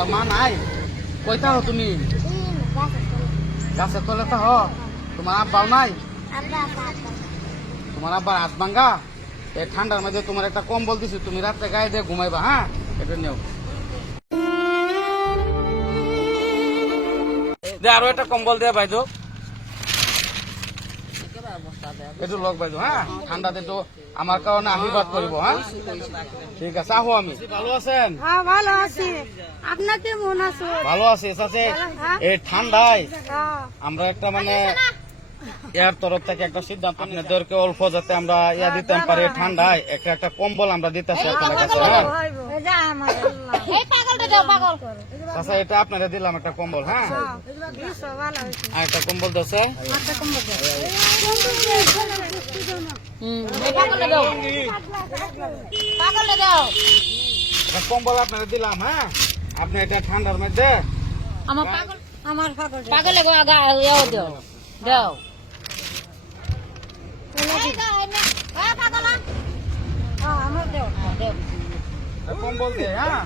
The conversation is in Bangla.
তোমার মা নাই? কইতা হো তুমি? গাছের তলে তা হ। তোমার আব্বাও নাই? তোমার আব্বার হাত ভাঙ্গা? এই ঠান্ডার মধ্যে তোমার একটা কম্বল দিছি, তুমি রাত্রে গায়ে দিয়ে ঘুমাইবা। হ্যাঁ, এটা নিও। আরো একটা কম্বল দিয়ে বাইদো, একটু লোক বাইদো। হ্যাঁ, ঠান্ডাতে একটু আমার কারণে আশীর্বাদ করবো। হ্যাঁ, ঠিক আছে। আহো, আমি ভালো আছেন? হ্যাঁ, ভালো আছি। আপনার কেমন আছো? ভালো আছি। এই ঠান্ডায় আমরা একটা মানে এর তরফ থেকে একটা সিদ্ধান্ত, আপনাদেরকে অল্প যাতে আমরা দিতে পারি ঠান্ডায় একটা কম্বল আমরা দিতেছি আপনাদের কাছে। হ্যাঁ আচ্ছা, এটা আপনারা দিলাম একটা কম্বল। হ্যাঁ, আর একটা কম্বল দিচ্ছে। কম্বল আপনারা দিলাম। হ্যাঁ, আপনি এটা ঠান্ডার মধ্যে আমার কম্বল দিয়ে। হ্যাঁ।